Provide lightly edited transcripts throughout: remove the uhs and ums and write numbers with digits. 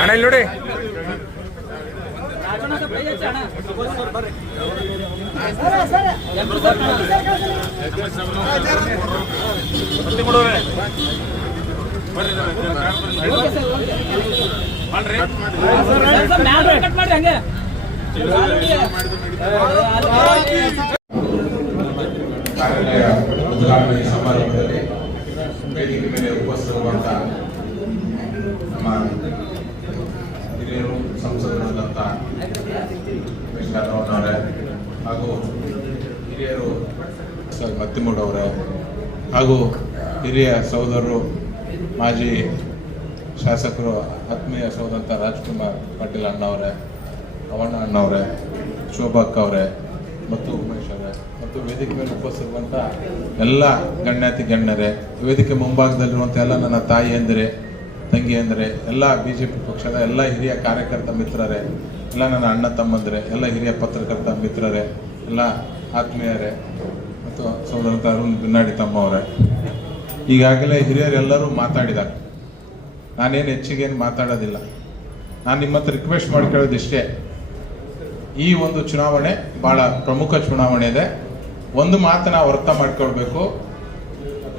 ಅಣ್ಣ ಇಲ್ಲಿ ನೋಡಿ. ಕಾರ್ಯಾಲಯ ಉದ್ಘಾಟನೆ ಸಮಾರಂಭದಲ್ಲಿ ವೇದಿಕೆ ಮೇಲೆ ಉಪಸ್ಥಿತರುವಂತ ನಮ್ಮ ಹಿರಿಯರು ಸಂಸದರಾದಂಥ ವೆಂಕಟರಮಣವರೇ ಹಾಗೂ ಹಿರಿಯರು ಮತ್ತಿಮೂಡವರೇ ಹಾಗೂ ಹಿರಿಯ ಸಹೋದರರು ಮಾಜಿ ಶಾಸಕರು ಆತ್ಮೀಯ ಸಹೋದರಂತ ರಾಜ್ಕುಮಾರ್ ಪಾಟೀಲ್ ಅಣ್ಣವರೇ, ಅವಣ್ಣ ಅಣ್ಣವರೇ, ಶೋಭಾಕ್ ಅವರೇ ಮತ್ತು ಉಮೇಶ್ ಅವರೇ ಮತ್ತು ವೇದಿಕೆ ಮೇಲೆ ಉಪಸ್ಥಿತರುವಂಥ ಎಲ್ಲ ಗಣ್ಯಾತಿ ಗಣ್ಯರೇ, ವೇದಿಕೆ ಮುಂಭಾಗದಲ್ಲಿರುವಂಥ ಎಲ್ಲ ನನ್ನ ತಾಯಿ ಅಂದರೆ ತಂಗಿ ಅಂದರೆ ಎಲ್ಲ BJP ಪಕ್ಷದ ಎಲ್ಲ ಹಿರಿಯ ಕಾರ್ಯಕರ್ತ ಮಿತ್ರರೇ, ಎಲ್ಲ ನನ್ನ ಅಣ್ಣ ತಮ್ಮಂದರೆ, ಎಲ್ಲ ಹಿರಿಯ ಪತ್ರಕರ್ತ ಮಿತ್ರರೇ, ಎಲ್ಲ ಆತ್ಮೀಯರೇ ಮತ್ತು ಸಹೋದರಂತ ಅರುಣ್ ಬಿನ್ನಾಡಿ ತಮ್ಮವರೇ, ಈಗಾಗಲೇ ಹಿರಿಯರೆಲ್ಲರೂ ಮಾತಾಡಿದ್ದಾರೆ. ನಾನೇನು ಹೆಚ್ಚಿಗೇನು ಮಾತಾಡೋದಿಲ್ಲ. ನಾನು ನಿಮ್ಮ ಹತ್ರ ರಿಕ್ವೆಸ್ಟ್ ಮಾಡ್ಕೊಳ್ಳೋದಿಷ್ಟೇ, ಈ ಒಂದು ಚುನಾವಣೆ ಭಾಳ ಪ್ರಮುಖ ಚುನಾವಣೆ ಇದೆ. ಒಂದು ಮಾತು ನಾವು ಅರ್ಥ ಮಾಡ್ಕೊಳ್ಬೇಕು,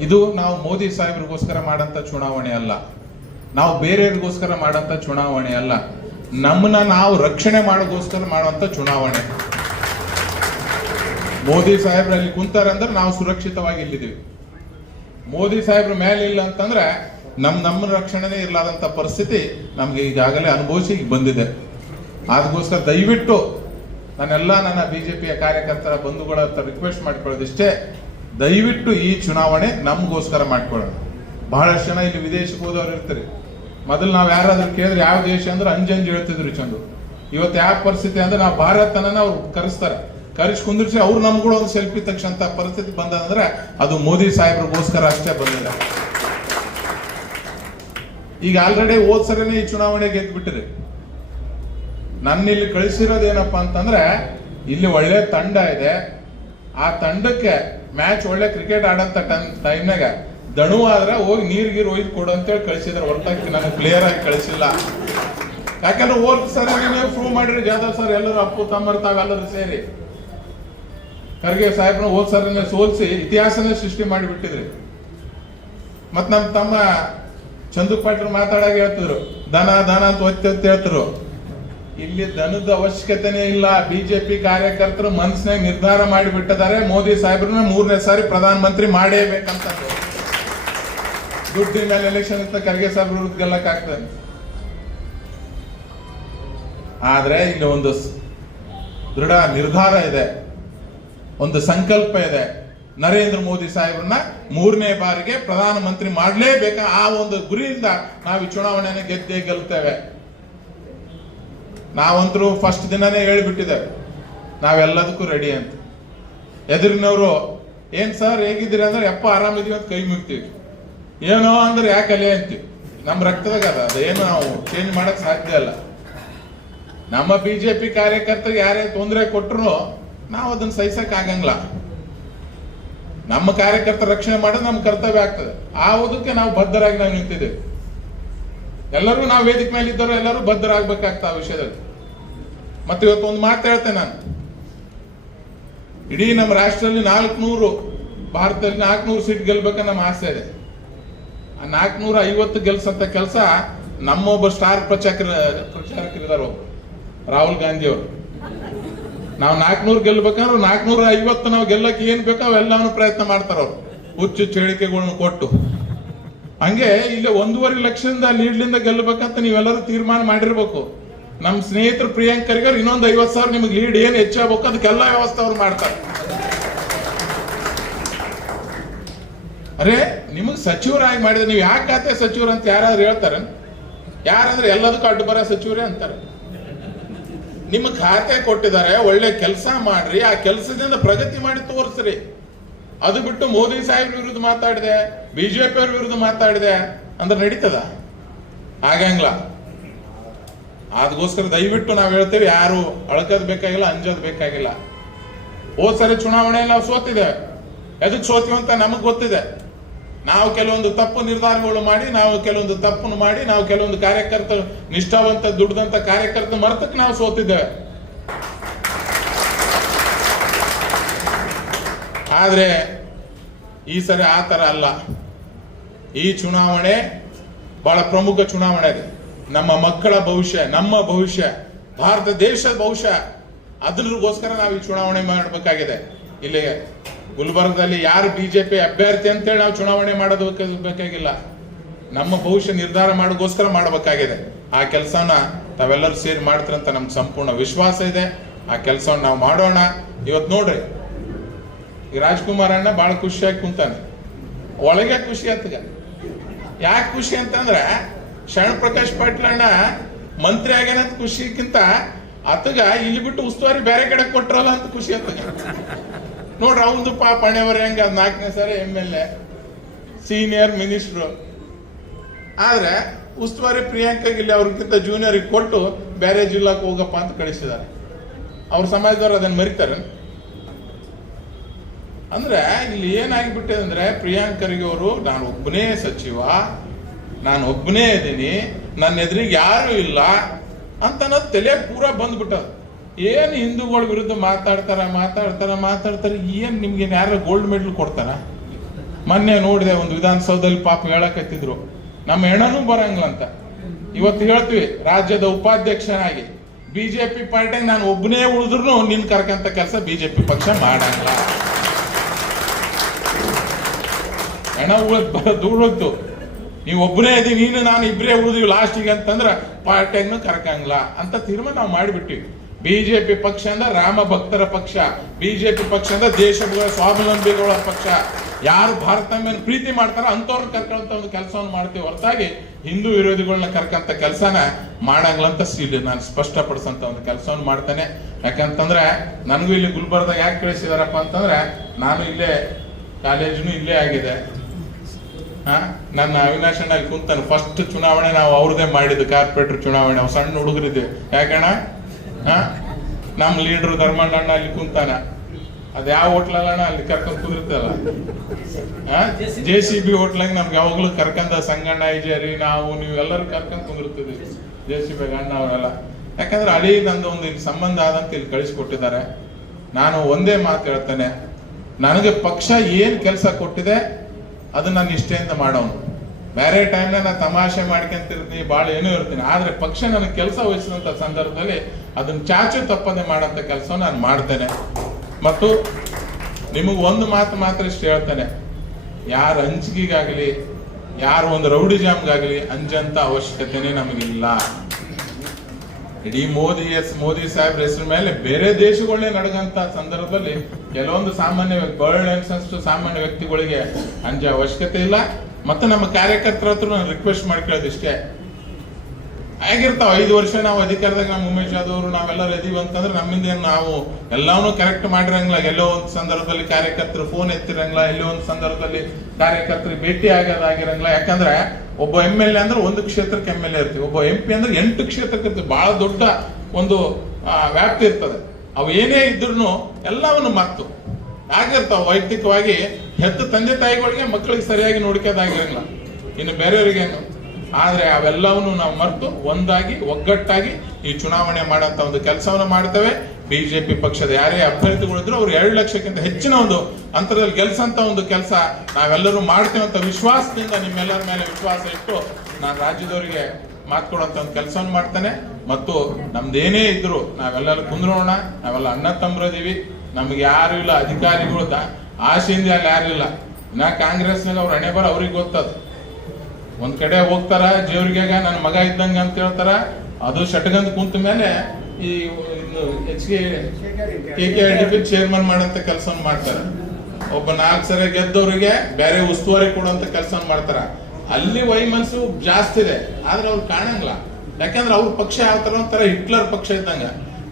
ಇದು ನಾವು ಮೋದಿ ಸಾಹೇಬ್ರಿಗೋಸ್ಕರ ಮಾಡೋಂಥ ಚುನಾವಣೆ ಅಲ್ಲ, ನಾವು ಬೇರೆಯವ್ರಿಗೋಸ್ಕರ ಮಾಡೋಂಥ ಚುನಾವಣೆ ಅಲ್ಲ, ನಮ್ಮನ್ನ ನಾವು ರಕ್ಷಣೆ ಮಾಡೋಗೋಸ್ಕರ ಮಾಡುವಂಥ ಚುನಾವಣೆ. ಮೋದಿ ಸಾಹೇಬ್ರಲ್ಲಿ ಕುಂತಾರೆ ಅಂದ್ರೆ ನಾವು ಸುರಕ್ಷಿತವಾಗಿ ಇಲ್ಲಿದ್ದೀವಿ. ಮೋದಿ ಸಾಹೇಬ್ರ ಮೇಲೆ ಇಲ್ಲ ಅಂತಂದ್ರೆ ನಮ್ಮ ರಕ್ಷಣೆನೇ ಇರಲಾದಂಥ ಪರಿಸ್ಥಿತಿ ನಮ್ಗೆ ಈಗಾಗಲೇ ಅನುಭವಿಸಿ ಈಗ ಬಂದಿದೆ. ಅದಕ್ಕೋಸ್ಕರ ದಯವಿಟ್ಟು ನನ್ನ BJPಯ ಕಾರ್ಯಕರ್ತರ ಬಂಧುಗಳ ಹತ್ರ ರಿಕ್ವೆಸ್ಟ್ ಮಾಡ್ಕೊಳ್ಳೋದಿಷ್ಟೇ, ದಯವಿಟ್ಟು ಈ ಚುನಾವಣೆ ನಮಗೋಸ್ಕರ ಮಾಡ್ಕೊಳ್ಳೋಣ. ಬಹಳಷ್ಟು ಜನ ಇಲ್ಲಿ ವಿದೇಶಕ್ಕೆ ಹೋದವ್ರು ಇರ್ತಾರೆ. ಮೊದಲು ನಾವು ಯಾರಾದ್ರೂ ಕೇಳಿದ್ರೆ ಯಾವ ದೇಶ ಅಂದ್ರೆ ಅಂಜಂಜ್ ಹೇಳ್ತಿದ್ರು ಚಂದು. ಇವತ್ತು ಯಾವ ಪರಿಸ್ಥಿತಿ ಅಂದ್ರೆ ನಾವು ಭಾರತನ ಅವ್ರು ಕರೆಸ್ತಾರೆ, ಕರೆಸಿ ಕುಂದಿರ್ಸಿ ಅವ್ರು ನಮ್ಗೂ ಕೂಡ ಒಂದು ಸೆಲ್ಫಿ ತಕ್ಷಂತ ಪರಿಸ್ಥಿತಿ ಬಂದಂದ್ರೆ ಅದು ಮೋದಿ ಸಾಹೇಬ್ರಿಗೋಸ್ಕರ ಅಷ್ಟೇ ಬಂದಿದೆ. ಈಗ ಆಲ್ರೆಡಿ ಹೋದ್ ಸರಿನೇ ಈ ಚುನಾವಣೆ ಗೆದ್ಬಿಟ್ಟಿದೆ. ನನ್ನ ಇಲ್ಲಿ ಕಳಿಸಿರೋದೇನಪ್ಪ ಅಂತಂದ್ರೆ, ಇಲ್ಲಿ ಒಳ್ಳೆ ತಂಡ ಇದೆ, ಆ ತಂಡಕ್ಕೆ ಮ್ಯಾಚ್ ಒಳ್ಳೆ ಕ್ರಿಕೆಟ್ ಆಡಂತ ಟೈಮ್ನಾಗ ದಣುವಾದ್ರೆ ಹೋಗಿ ನೀರ್ಗೀರು ಒಯ್ದು ಕೊಡು ಅಂತೇಳಿ ಕಳಿಸಿದ್ರೆ, ಹೊರತಾಗಿ ನನಗೆ ಪ್ಲೇಯರ್ ಆಗಿ ಕಳಿಸಿಲ್ಲ. ಯಾಕಂದ್ರೆ ಹೋದ್ ಸರಿ ನೀವು ಪ್ರೂವ್ ಮಾಡಿರಿ, ಜಾಧವ್ ಸರ್ ಎಲ್ಲರೂ ಅಪ್ಪು ತಮ್ಮರು ತಾವೆಲ್ಲರೂ ಸೇರಿ ಖರ್ಗೆ ಸಾಹೇಬ್ನ ಹೋದ್ ಸರಿನ ಸೋಲಿಸಿ ಇತಿಹಾಸನೇ ಸೃಷ್ಟಿ ಮಾಡಿಬಿಟ್ಟಿದ್ರಿ. ಮತ್ ನಮ್ಮ ತಮ್ಮ ಚಂದು ಪಾಟೀಲ್ ಮಾತಾಡಾಗ ಹೇಳ್ತಿದ್ರು, ದನ ಅಂತ ಒತ್ತಿ ಹೇಳ್ತಿರು. ಇಲ್ಲಿ ದನದ ಅವಶ್ಯಕತೆನೇ ಇಲ್ಲ. BJP ಕಾರ್ಯಕರ್ತರು ಮನಸ್ಸಿನಾಗ ನಿರ್ಧಾರ ಮಾಡಿಬಿಟ್ಟಿದ್ದಾರೆ, ಮೋದಿ ಸಾಹೇಬ್ರನ್ನ 3ನೇ ಸಾರಿ ಪ್ರಧಾನ ಮಂತ್ರಿ ಮಾಡೇಬೇಕಂತ. ದುಡ್ಡಿನ ಮೇಲೆ ಎಲೆಕ್ಷನ್ ಇತ್ತ ಖರ್ಗೆ ಸಾಹೇಬ್ರ ವಿರುದ್ಧ ಗೆಲ್ಲಕ್ಕಾಗ್ತದೆ. ಆದ್ರೆ ಇಲ್ಲಿ ಒಂದು ದೃಢ ನಿರ್ಧಾರ ಇದೆ, ಒಂದು ಸಂಕಲ್ಪ ಇದೆ. ನರೇಂದ್ರ ಮೋದಿ ಸಾಹೇಬ್ರನ್ನ 3ನೇ ಬಾರಿಗೆ ಪ್ರಧಾನ ಮಂತ್ರಿ ಮಾಡಲೇಬೇಕ. ಆ ಒಂದು ಗುರಿಯಿಂದ ನಾವು ಈ ಚುನಾವಣೆನ ಗೆದ್ದೇ ಗೆಲ್ತೇವೆ. ನಾವಂತರೂ ಫಸ್ಟ್ ದಿನನೇ ಹೇಳಿಬಿಟ್ಟಿದ್ದೇವೆ ನಾವೆಲ್ಲದಕ್ಕೂ ರೆಡಿ ಅಂತ. ಎದುರಿನವರು ಏನ್ ಸರ್ ಹೇಗಿದ್ದೀರಿ ಅಂದ್ರೆ, ಯಪ್ಪ ಆರಾಮಿದೀವಿ ಅಂತ ಕೈ ಮುಗ್ತೀವಿ. ಏನೋ ಅಂದ್ರೆ ಯಾಕಲೆ ಅಂತೀವಿ. ನಮ್ಮ ರಕ್ತದಾಗ ಅದೇನು ನಾವು ಚೇಂಜ್ ಮಾಡಕ್ ಸಾಧ್ಯ ಅಲ್ಲ. ನಮ್ಮ BJP ಕಾರ್ಯಕರ್ತರಿಗೆ ಯಾರೇ ತೊಂದರೆ ಕೊಟ್ಟರು ನಾವು ಅದನ್ನ ಸಹಿಸಕ್ ಆಗಂಗಿಲ್ಲ. ನಮ್ಮ ಕಾರ್ಯಕರ್ತರ ರಕ್ಷಣೆ ಮಾಡೋದು ನಮ್ಮ ಕರ್ತವ್ಯ ಆಗ್ತದೆ. ಆವುದಕ್ಕೆ ನಾವು ಬದ್ಧರಾಗಿ ನಾವು ನಿಂತಿದ್ದೇವೆ. ಎಲ್ಲರೂ ನಾವು ವೇದಿಕೆ ಮೇಲೆ ಇದ್ದರು ಎಲ್ಲರೂ ಬದ್ಧರಾಗಬೇಕಾಗ್ತದೆ ಆ ವಿಷಯದಲ್ಲಿ. ಮತ್ತೆ ಇವತ್ತು ಒಂದು ಮಾತು ಹೇಳ್ತೇನೆ ನಾನು, ಇಡೀ ನಮ್ಮ ರಾಷ್ಟ್ರದಲ್ಲಿ 400 ಭಾರತದಲ್ಲಿ 400 ಸೀಟ್ ಗೆಲ್ಬೇಕನ್ನ ನಮ್ಮ ಆಸೆ ಇದೆ. ಆ 450 ಗೆಲ್ಸಂತ ಕೆಲಸ ನಮ್ಮೊಬ್ಬ ಸ್ಟಾರ್ ಪ್ರಚಾರಕರಿದ್ದಾರೆ, ರಾಹುಲ್ ಗಾಂಧಿ ಅವರು. ನಾವು 400 ಗೆಲ್ಬೇಕಂದ್ರೆ 450 ನಾವು ಗೆಲ್ಲಕ್ಕೆ ಏನ್ ಬೇಕೋ ಅವೆಲ್ಲವನ್ನು ಪ್ರಯತ್ನ ಮಾಡ್ತಾರ ಅವ್ರು, ಹುಚ್ಚು ಹೇಳಿಕೆಗಳನ್ನ ಕೊಟ್ಟು. ಹಂಗೆ ಇಲ್ಲಿ 1.5 ಲಕ್ಷದಿಂದ ಲೀಡ್ಲಿಂದ ಗೆಲ್ಲಬೇಕಂತ ನೀವೆಲ್ಲರೂ ತೀರ್ಮಾನ ಮಾಡಿರ್ಬೇಕು. ನಮ್ಮ ಸ್ನೇಹಿತರು ಪ್ರಿಯಾಂಕರಿಗೆ ಇನ್ನೊಂದು 50,000 ನಿಮಗೆ ಲೀಡ್ ಏನ್ ಹೆಚ್ಚಾಗಬೇಕು ಅದಕ್ಕೆಲ್ಲ ವ್ಯವಸ್ಥೆ ಅವ್ರು ಮಾಡ್ತಾರೆ. ಅರೆ ನಿಮಗ್ ಸಚಿವರಾಗಿ ಮಾಡಿದ್ರೆ ನೀವು ಯಾಕೆ ಖಾತೆ ಸಚಿವರು ಅಂತ ಯಾರಾದ್ರೂ ಹೇಳ್ತಾರ? ಯಾರಂದ್ರೆ ಎಲ್ಲದಕ್ಕೂ ಅಡ್ಡು ಬರೋ ಸಚಿವರೇ ಅಂತಾರೆ. ನಿಮ್ಮ ಖಾತೆ ಕೊಟ್ಟಿದ್ದಾರೆ, ಒಳ್ಳೆ ಕೆಲಸ ಮಾಡ್ರಿ, ಆ ಕೆಲಸದಿಂದ ಪ್ರಗತಿ ಮಾಡಿ ತೋರಿಸ್ರಿ. ಅದು ಬಿಟ್ಟು ಮೋದಿ ಸಾಹೇಬ್ರ ವಿರುದ್ಧ ಮಾತಾಡಿದೆ, BJP ಅವ್ರ ವಿರುದ್ಧ ಮಾತಾಡಿದೆ ಅಂದ್ರೆ ನಡೀತದ? ಆಗಂಗಿಲ್ಲ. ಅದಕ್ಕೋಸ್ಕರ ದಯವಿಟ್ಟು ನಾವು ಹೇಳ್ತೇವೆ, ಯಾರು ಅಳಕದ್ ಬೇಕಾಗಿಲ್ಲ, ಅಂಜೋದ್ ಬೇಕಾಗಿಲ್ಲ. ಹೋದ್ ಸರಿ ಚುನಾವಣೆಯಲ್ಲಿ ನಾವು ಸೋತಿದ್ದೇವೆ. ಎದಕ್ಕೆ ಸೋತೀವಿ ಅಂತ ನಮಗ್ ಗೊತ್ತಿದೆ. ನಾವು ಕೆಲವೊಂದು ತಪ್ಪು ನಿರ್ಧಾರಗಳು ಮಾಡಿ, ನಾವು ಕೆಲವೊಂದು ತಪ್ಪನ್ನು ಮಾಡಿ, ನಾವು ಕೆಲವೊಂದು ಕಾರ್ಯಕರ್ತರು ನಿಷ್ಠಾವಂತ ದುಡ್ದಂತ ಕಾರ್ಯಕರ್ತ ಮರ್ತಕ್ಕೆ ನಾವು ಸೋತಿದ್ದೇವೆ. ಆದ್ರೆ ಈ ಸರಿ ಆ ತರ ಅಲ್ಲ. ಈ ಚುನಾವಣೆ ಬಹಳ ಪ್ರಮುಖ ಚುನಾವಣೆ ಇದೆ. ನಮ್ಮ ಮಕ್ಕಳ ಭವಿಷ್ಯ, ನಮ್ಮ ಭವಿಷ್ಯ, ಭಾರತ ದೇಶದ ಭವಿಷ್ಯ, ಅದಕ್ಕೋಸ್ಕರ ನಾವು ಈ ಚುನಾವಣೆ ಮಾಡಬೇಕಾಗಿದೆ. ಇಲ್ಲಿ ಗುಲ್ಬರ್ಗದಲ್ಲಿ ಯಾರು ಬಿಜೆಪಿ ಅಭ್ಯರ್ಥಿ ಅಂತೇಳಿ ನಾವು ಚುನಾವಣೆ ಮಾಡೋದು ಬೇಕಾಗಿಲ್ಲ. ನಮ್ಮ ಭವಿಷ್ಯ ನಿರ್ಧಾರ ಮಾಡೋಕ್ಕೋಸ್ಕರ ಮಾಡಬೇಕಾಗಿದೆ. ಆ ಕೆಲಸನ ತಾವೆಲ್ಲರೂ ಸೇರಿ ಮಾಡ್ತಾರಂತ ನಮ್ಗೆ ಸಂಪೂರ್ಣ ವಿಶ್ವಾಸ ಇದೆ. ಆ ಕೆಲಸವನ್ನು ನಾವು ಮಾಡೋಣ. ಇವತ್ತು ನೋಡ್ರಿ, ಈ ರಾಜ್ಕುಮಾರ್ ಅಣ್ಣ ಬಹಳ ಖುಷಿಯಾಗಿ ಕುಂತಾನೆ. ಒಳಗೆ ಖುಷಿ ಆತಗ. ಯಾಕೆ ಖುಷಿ ಅಂತಂದ್ರೆ ಶರಣ ಪ್ರಕಾಶ್ ಪಾಟೀಲ್ ಅಣ್ಣ ಮಂತ್ರಿ ಆಗ್ಯಾನಂತ ಖುಷಿಕ್ಕಿಂತ ಆತಗ ಇಲ್ಲಿ ಬಿಟ್ಟು ಉಸ್ತುವಾರಿ ಬೇರೆ ಕಡೆ ಕೊಟ್ರಲ್ಲ ಅಂತ ಖುಷಿ ಆತಗ. ನೋಡ್ರಿ, ಅವಂದು ಪಾಪ ಹಣೆವರ ಹೆಂಗ 4ನೇ ಸಾರಿ MLA, ಸೀನಿಯರ್ ಮಿನಿಸ್ಟ್ರು. ಆದ್ರೆ ಉಸ್ತುವಾರಿ ಪ್ರಿಯಾಂಕಾಗಿ ಇಲ್ಲಿ ಅವ್ರಿಗಿಂತ ಜೂನಿಯರ್ಗೆ ಕೊಟ್ಟು ಬೇರೆ ಜಿಲ್ಲಾಕ್ಕೆ ಹೋಗಪ್ಪ ಅಂತ ಕಳಿಸಿದ್ದಾರೆ. ಅವ್ರ ಸಮಾಜದವ್ರು ಅದನ್ನ ಮರಿತಾರೆ. ಅಂದ್ರೆ ಇಲ್ಲಿ ಏನಾಗಿಬಿಟ್ಟಿದೆ ಅಂದ್ರೆ, ಪ್ರಿಯಾಂಕರಿಗೆ ಅವರು ನಾನು ಒಬ್ಬನೇ ಸಚಿವ, ನಾನು ಒಬ್ಬನೇ ಇದ್ದೀನಿ, ನನ್ನ ಎದುರಿಗೆ ಯಾರು ಇಲ್ಲ ಅಂತ ಅನ್ನೋದು ತಲೆ ಪೂರಾ ಬಂದ್ಬಿಟ್ಟದ. ಏನ್ ಹಿಂದೂಗಳ ವಿರುದ್ಧ ಮಾತಾಡ್ತಾರ. ಏನ್ ನಿಮ್ಗೆ ಯಾರು ಗೋಲ್ಡ್ ಮೆಡಲ್ ಕೊಡ್ತಾರ? ಮೊನ್ನೆ ನೋಡಿದೆ ಒಂದು ವಿಧಾನಸೌಧದಲ್ಲಿ ಪಾಪ ಹೇಳಕತ್ತಿದ್ರು ನಮ್ಮ ಹೆಣನೂ ಬರಂಗಿಲ್ಲ ಅಂತ. ಇವತ್ತು ಹೇಳ್ತೀವಿ, ರಾಜ್ಯದ ಉಪಾಧ್ಯಕ್ಷನಾಗಿ ಬಿಜೆಪಿ ಪಾರ್ಟಿಗೆ ನಾನು ಒಬ್ಬನೇ ಉಳಿದ್ರು ನಿನ್ ಕರ್ಕಂತ ಕೆಲಸ ಬಿಜೆಪಿ ಪಕ್ಷ ಮಾಡಂಗಿಲ್ಲ. ಹೆಣ ಉಳಿದು ನೀವು ಒಬ್ಬನೇ ಇದೀವಿ, ನೀನು ನಾನು ಇಬ್ಬರೇ ಉಳಿದಿವಿ ಲಾಸ್ಟಿಗೆ ಅಂತಂದ್ರ ಪಾರ್ಟಿಯನ್ನು ಕರ್ಕಂಗಿಲ್ಲ ಅಂತ ತೀರ್ಮಾನ ನಾವು ಮಾಡಿಬಿಟ್ಟಿವಿ. ಬಿಜೆಪಿ ಪಕ್ಷ ಅಂದ್ರೆ ರಾಮ ಭಕ್ತರ ಪಕ್ಷ, ಬಿಜೆಪಿ ಪಕ್ಷ ಅಂದ್ರೆ ದೇಶದ ಸ್ವಾವಲಂಬಿಗಳ ಪಕ್ಷ. ಯಾರು ಭಾರತ ಮೇಲೆ ಪ್ರೀತಿ ಮಾಡ್ತಾರ ಅಂತವ್ರನ್ನ ಕರ್ಕೊಂತ ಒಂದು ಕೆಲಸವನ್ನು ಮಾಡ್ತೀವಿ ಹೊರತಾಗಿ ಹಿಂದೂ ವಿರೋಧಿಗಳನ್ನ ಕರ್ಕಂತ ಕೆಲಸನ ಮಾಡಂಗಿಲ್ಲ ಅಂತ ನಾನು ಸ್ಪಷ್ಟಪಡಿಸಂತ ಒಂದು ಕೆಲಸವನ್ನು ಮಾಡ್ತೇನೆ. ಯಾಕಂತಂದ್ರೆ ನನಗೂ ಇಲ್ಲಿ ಗುಲ್ಬರ್ದಾಗ ಯಾಕೆ ಕಳಿಸಿದಾರಪ್ಪ ಅಂತಂದ್ರೆ, ನಾನು ಇಲ್ಲೇ ಕಾಲೇಜು ಇಲ್ಲೇ ಆಗಿದೆ. ನನ್ನ ಅವಿನಾಶ್ ಅಣ್ಣ ಅಲ್ಲಿ ಕುಂತಾನೆ. ಫಸ್ಟ್ ಚುನಾವಣೆ ನಾವು ಅವ್ರದೇ ಮಾಡಿದ್ದು, ಕಾರ್ಪೊರೇಟರ್ ಚುನಾವಣೆ. ನಾವು ಸಣ್ಣ ಹುಡುಗರಿದ್ದೇವೆ. ಯಾಕಣ್ಣ, ನಮ್ ಲೀಡರ್ ಧರ್ಮಣ್ಣ ಅಣ್ಣ ಅಲ್ಲಿ ಕುಂತಾನ. ಅದ್ ಯಾವ ಹೋಟ್ಲಲ್ಲ ಅಲ್ಲಿ ಕರ್ಕೊಂಡ್ ಕುದಿರ್ತಲ್ಲ, JCB ಹೋಟ್ಲಾಗ ನಮ್ಗೆ ಯಾವಾಗ್ಲೂ ಕರ್ಕೊಂಡ ಸಂಗಣ್ಣ ಐಜರಿ ನಾವು ನೀವು ಎಲ್ಲರೂ ಕರ್ಕೊಂಡ್ ಕುಂದಿರ್ತೀವಿ. JCB ಅಣ್ಣ ಅವರೆಲ್ಲ. ಯಾಕಂದ್ರೆ ಹಳಿ ನಂದು ಒಂದು ಇಲ್ಲಿ ಸಂಬಂಧ ಆದಂತ ಇಲ್ಲಿ ಕಳಿಸ್ಕೊಟ್ಟಿದ್ದಾರೆ. ನಾನು ಒಂದೇ ಮಾತು ಹೇಳ್ತೇನೆ, ನನಗೆ ಪಕ್ಷ ಏನ್ ಕೆಲಸ ಕೊಟ್ಟಿದೆ ಅದು ನಾನು ನಿಷ್ಠೆಯಿಂದ ಮಾಡೋನು. ಬೇರೆ ಟೈಮ್ನ ನಾನು ತಮಾಷೆ ಮಾಡ್ಕೊಂತಿರ್ತೀನಿ, ಭಾಳ ಏನೂ ಇರ್ತೀನಿ. ಆದ್ರೆ ಪಕ್ಷ ನನಗೆ ಕೆಲಸ ವಹಿಸಿದಂತ ಸಂದರ್ಭದಲ್ಲಿ ಅದನ್ನ ಚಾಚು ತಪ್ಪದೆ ಮಾಡೋಂಥ ಕೆಲಸ ನಾನು ಮಾಡ್ತೇನೆ. ಮತ್ತು ನಿಮಗೆ ಒಂದು ಮಾತು ಮಾತ್ರ ಇಷ್ಟು ಹೇಳ್ತೇನೆ, ಯಾರ ಹಂಚಿಕೆಗಾಗಲಿ ಯಾರ ಒಂದು ರೌಡಿಜಾಮ್ಗಾಗಲಿ ಅಂಜಂತ ಅವಶ್ಯಕತೆನೇ ನಮಗಿಲ್ಲ. ಇಡೀ ಮೋದಿ ಸಾಹೇಬ್ರ ಹೆಸರು ಮೇಲೆ ಬೇರೆ ದೇಶಗಳನ್ನೇ ನಡಗಂತ ಸಂದರ್ಭದಲ್ಲಿ ಕೆಲವೊಂದು ಸಾಮಾನ್ಯ ವ್ಯಕ್ತಿಗಳಿಗೆ ಅಂಜೋ ಅವಶ್ಯಕತೆ ಇಲ್ಲ. ಮತ್ತೆ ನಮ್ಮ ಕಾರ್ಯಕರ್ತರ ಹತ್ರ ನಾನು ರಿಕ್ವೆಸ್ಟ್ ಮಾಡ್ಕೊಳ್ಳೋದಿಷ್ಟೇ, ಆಗಿರ್ತಾವ 5 ವರ್ಷ ನಾವು ಅಧಿಕಾರದಾಗ ನಮ್ಮ ಉಮೇಶ್ ಯಾದವ್ ನಾವೆಲ್ಲರೂ ಇದೀವಿ ಅಂತಂದ್ರೆ ನಮ್ಮಿಂದ ನಾವು ಎಲ್ಲವನ್ನೂ ಕರೆಕ್ಟ್ ಮಾಡಿರಂಗಿಲ್ಲ. ಎಲ್ಲೋ ಒಂದು ಸಂದರ್ಭದಲ್ಲಿ ಕಾರ್ಯಕರ್ತರು ಫೋನ್ ಎತ್ತಿರಂಗಿಲ್ಲ, ಎಲ್ಲೋ ಒಂದು ಸಂದರ್ಭದಲ್ಲಿ ಕಾರ್ಯಕರ್ತರಿಗೆ ಭೇಟಿ ಆಗೋದಾಗಿರಂಗಿಲ್ಲ. ಯಾಕಂದ್ರೆ ಒಬ್ಬ MLA ಅಂದ್ರೆ 1 ಕ್ಷೇತ್ರಕ್ಕೆ MLA ಇರ್ತೀವಿ, ಒಬ್ಬ MP ಅಂದ್ರೆ 8 ಕ್ಷೇತ್ರಕ್ಕೆ ಇರ್ತೀವಿ. ಬಹಳ ದೊಡ್ಡ ಒಂದು ವ್ಯಾಪ್ತಿ ಇರ್ತದೆ. ಅವು ಏನೇ ಇದ್ರು ಎಲ್ಲವನ್ನು ಮರ್ತು ಆಗಿರ್ತಾವ. ವೈಯಕ್ತಿಕವಾಗಿ ಹೆತ್ತ ತಂದೆ ತಾಯಿಗಳಿಗೆ ಮಕ್ಕಳಿಗೆ ಸರಿಯಾಗಿ ನೋಡ್ಕೋದಾಗಿರಂಗಿಲ್ಲ, ಇನ್ನು ಬೇರೆಯವರಿಗೇನು. ಆದ್ರೆ ಅವೆಲ್ಲವನ್ನು ನಾವು ಮರೆತು ಒಂದಾಗಿ ಒಗ್ಗಟ್ಟಾಗಿ ಈ ಚುನಾವಣೆ ಮಾಡಂತ ಒಂದು ಕೆಲಸವನ್ನು ಮಾಡ್ತೇವೆ. ಬಿಜೆಪಿ ಪಕ್ಷದ ಯಾರೇ ಅಭ್ಯರ್ಥಿಗಳಿದ್ರು ಅವ್ರು 2 ಲಕ್ಷಕ್ಕಿಂತ ಹೆಚ್ಚಿನ ಒಂದು ಅಂತರದಲ್ಲಿ ಗೆಲ್ಸಂತ ಒಂದು ಕೆಲಸ ನಾವೆಲ್ಲರೂ ಮಾಡ್ತೇವೆ ಅಂತ ವಿಶ್ವಾಸದಿಂದ, ನಿಮ್ಮೆಲ್ಲರ ಮೇಲೆ ವಿಶ್ವಾಸ ಇಟ್ಟು ನಾನು ರಾಜ್ಯದವರಿಗೆ ಮಾತು ಕೊಡುವಂತ ಒಂದು ಕೆಲಸವನ್ನು ಮಾಡ್ತೇನೆ. ಮತ್ತು ನಮ್ದೇನೇ ಇದ್ರು ನಾವೆಲ್ಲರೂ ಕುಂದ್ರೋಣ, ನಾವೆಲ್ಲ ಅಣ್ಣ ತಮ್ಮರದೀವಿ. ನಮ್ಗೆ ಯಾರು ಇಲ್ಲ, ಅಧಿಕಾರಿಗಳು ಆಸೆಯಿಂದ ಅಲ್ಲಿ ಯಾರಿಲ್ಲ. ಇನ್ನ ಕಾಂಗ್ರೆಸ್ನಾಗ ಅವ್ರ ಹಣೆ ಬರ ಅವ್ರಿಗೆ ಗೊತ್ತದ. ಒಂದ್ ಕಡೆ ಹೋಗ್ತಾರ ಜೇವ್ರಿಗೆ ನನ್ನ ಮಗ ಇದ್ದಂಗ ಅಂತ ಹೇಳ್ತಾರ. ಅದು ಶಟಗಂದ್ ಕುಂತ ಮೇಲೆ ಈ KKRDP ಚೇರ್ಮನ್ ಮಾಡಂತ ಕೆಲಸವನ್ನು ಮಾಡ್ತಾರ. ಒಬ್ಬ 4 ಸರಿ ಗೆದ್ದವರಿಗೆ ಬೇರೆ ಉಸ್ತುವಾರಿ ಕೊಡುವಂತ ಕೆಲಸವನ್ನು ಮಾಡ್ತಾರ. ಅಲ್ಲಿ ವೈಮನಸ್ಸು ಜಾಸ್ತಿ ಇದೆ, ಆದ್ರೆ ಅವ್ರು ಕಾಣಂಗಿಲ್ಲ. ಯಾಕಂದ್ರೆ ಅವ್ರ ಪಕ್ಷ ಯಾವ ತರ ಒಂಥರ ಹಿಟ್ಲರ್ ಪಕ್ಷ ಇದ್ದಂಗ.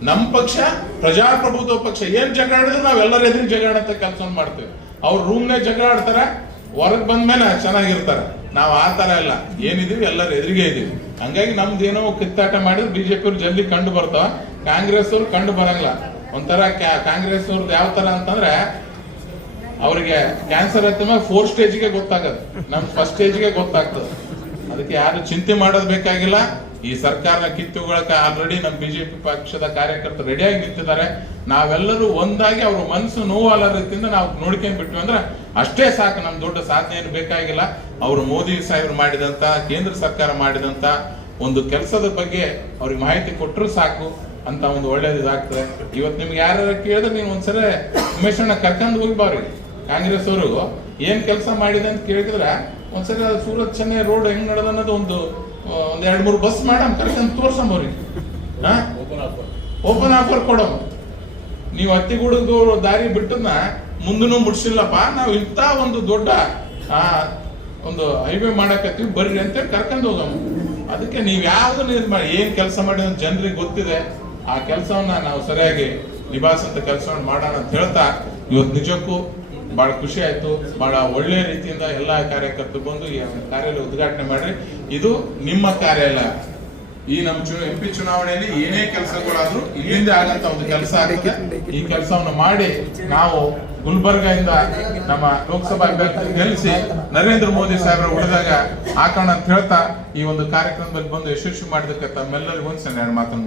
ನಮ್ ಪಕ್ಷ ಪ್ರಜಾಪ್ರಭುತ್ವ ಪಕ್ಷ. ಏನ್ ಜಗಳ ಆಡಿದ್ರು ನಾವೆಲ್ಲರ ಎದುರು ಜಗಳ ಆಡಂತ ಕೆಲಸವನ್ನು ಮಾಡ್ತೇವೆ. ಅವ್ರ ರೂಮ್ನೇ ಜಗಳ ಆಡ್ತಾರ, ಹೊರಗ್ ಬಂದ್ಮೇಲೆ ಚೆನ್ನಾಗಿರ್ತಾರ. ನಾವು ಆ ತರ ಇಲ್ಲ, ಏನಿದೀವಿ ಎಲ್ಲರ ಎದುರಿಗೆ ಇದೀವಿ. ಹಂಗಾಗಿ ನಮ್ದು ಏನೋ ಕಿತ್ತಾಟ ಮಾಡಿದ್ರೆ ಬಿಜೆಪಿ ಅವ್ರು ಜಲ್ದಿ ಕಂಡು ಬರ್ತಾವ, ಕಾಂಗ್ರೆಸ್ ಅವ್ರು ಕಂಡು ಬರಂಗಿಲ್ಲ. ಒಂಥರ ಕಾಂಗ್ರೆಸ್ ಅವ್ರದ್ದು ಯಾವ ತರ ಅಂತಂದ್ರೆ ಅವ್ರಿಗೆ ಕ್ಯಾನ್ಸರ್ ಹತ್ತ ಮೇಲೆ 4 ಸ್ಟೇಜ್ಗೆ ಗೊತ್ತಾಗದು, ನಮ್ ಫಸ್ಟ್ ಸ್ಟೇಜ್ಗೆ ಗೊತ್ತಾಗ್ತದೆ. ಅದಕ್ಕೆ ಯಾರು ಚಿಂತೆ ಮಾಡೋದು ಬೇಕಾಗಿಲ್ಲ. ಈ ಸರ್ಕಾರನ ಕಿತ್ತುಗಳಕ್ಕೆ ಆಲ್ರೆಡಿ ನಮ್ಮ ಬಿಜೆಪಿ ಪಕ್ಷದ ಕಾರ್ಯಕರ್ತರು ರೆಡಿಯಾಗಿ ನಿಂತಿದ್ದಾರೆ. ನಾವೆಲ್ಲರೂ ಒಂದಾಗಿ ಅವ್ರ ಮನಸ್ಸು ನೋವಾಲ ರೀತಿಯಿಂದ ನಾವು ನೋಡ್ಕೊಂಡ್ ಬಿಟ್ವಿ ಅಂದ್ರೆ ಅಷ್ಟೇ ಸಾಕು. ನಮ್ ದೊಡ್ಡ ಸಾಧನೆ ಏನು ಬೇಕಾಗಿಲ್ಲ. ಅವರು ಮೋದಿ ಸಾಹೇಬರು ಮಾಡಿದಂತ, ಕೇಂದ್ರ ಸರ್ಕಾರ ಮಾಡಿದಂತ ಒಂದು ಕೆಲಸದ ಬಗ್ಗೆ ಅವ್ರಿಗೆ ಮಾಹಿತಿ ಕೊಟ್ಟರು ಸಾಕು ಅಂತ ಒಂದು ಒಳ್ಳೇದು ಇದಾಗ್ತದೆ. ಇವತ್ತು ನಿಮ್ಗೆ ಯಾರು ಕೇಳಿದ್ರೆ ನೀವು ಒಂದ್ಸಲ ಉಮೇಶ್ ಅಣ್ಣ ಕರ್ಕೊಂಡು ಹೋಗಿ ಬಾವ್ರಿ. ಕಾಂಗ್ರೆಸ್ ಅವರು ಏನ್ ಕೆಲಸ ಮಾಡಿದೆ ಅಂತ ಕೇಳಿದ್ರೆ ಒಂದ್ಸಲ ಸೂರತ್ ಚೆನ್ನೈ ರೋಡ್ ಹೆಂಗ್ ನಡೆದ ಅನ್ನೋದು ಒಂದ್ 2-3 ಬಸ್ ಮಾಡಮ್ ಕರ್ಕೊಂಡು ತೋರ್ಸಂಬವ್ರಿಗೆ. ಓಪನ್ ಆಫರ್ ಕೊಡೋ. ನೀವು ಹತ್ತಿಗೂಡದು ದಾರಿ ಬಿಟ್ಟದ್ನ ಮುಂದೂ ಮುಡ್ಸಿಲ್ಲಪ್ಪ, ನಾವು ಇಂಥ ಒಂದು ದೊಡ್ಡ ಒಂದು ಹೈವೇ ಮಾಡಕತ್ತೀವಿ ಬರ್ರಿ ಅಂತ ಕರ್ಕೊಂಡು ಹೋಗಮ್ಮ. ಅದಕ್ಕೆ ನೀವ್ ಯಾವ್ದನ್ನ ಇದು ಮಾಡಿ ಏನ್ ಕೆಲಸ ಮಾಡಿದ ಜನರಿಗೆ ಗೊತ್ತಿದೆ. ಆ ಕೆಲಸವನ್ನ ನಾವು ಸರಿಯಾಗಿ ನಿಭಾಯಿಸಂತ ಕೆಲಸವನ್ನು ಮಾಡೋಣ ಅಂತ ಹೇಳ್ತಾ ಇವತ್ತು ನಿಜಕ್ಕೂ ಬಹಳ ಖುಷಿ ಆಯ್ತು. ಬಹಳ ಒಳ್ಳೆ ರೀತಿಯಿಂದ ಎಲ್ಲಾ ಕಾರ್ಯಕರ್ತರು ಬಂದು ಈ ಕಾರ್ಯಾಲಯ ಉದ್ಘಾಟನೆ ಮಾಡ್ರಿ. ಇದು ನಿಮ್ಮ ಕಾರ್ಯಾಲಯ. ಈ ನಮ್ಮ MP ಚುನಾವಣೆಯಲ್ಲಿ ಏನೇ ಕೆಲಸಗಳಾದ್ರೂ ಇಲ್ಲಿಂದ ಆಗಂತ ಒಂದು ಕೆಲಸ ಆಗ್ತದೆ. ಈ ಕೆಲಸವನ್ನು ಮಾಡಿ ನಾವು ಗುಲ್ಬರ್ಗ ಇಂದ ನಮ್ಮ ಲೋಕಸಭಾ ಅಭ್ಯರ್ಥಿ ಗೆಲ್ಲಿಸಿ ನರೇಂದ್ರ ಮೋದಿ ಸಾಹೇಬರ ಉಳಿದಾಗ ಹಾಕೋಣ ಅಂತ ಹೇಳ್ತಾ ಈ ಒಂದು ಕಾರ್ಯಕ್ರಮದಲ್ಲಿ ಬಂದು ಯಶಸ್ವಿ ಮಾಡಿದಕ್ಕೆ ತಮ್ಮೆಲ್ಲರಿಗೂ ಒಂದು 2 ಮಾತನ್ನು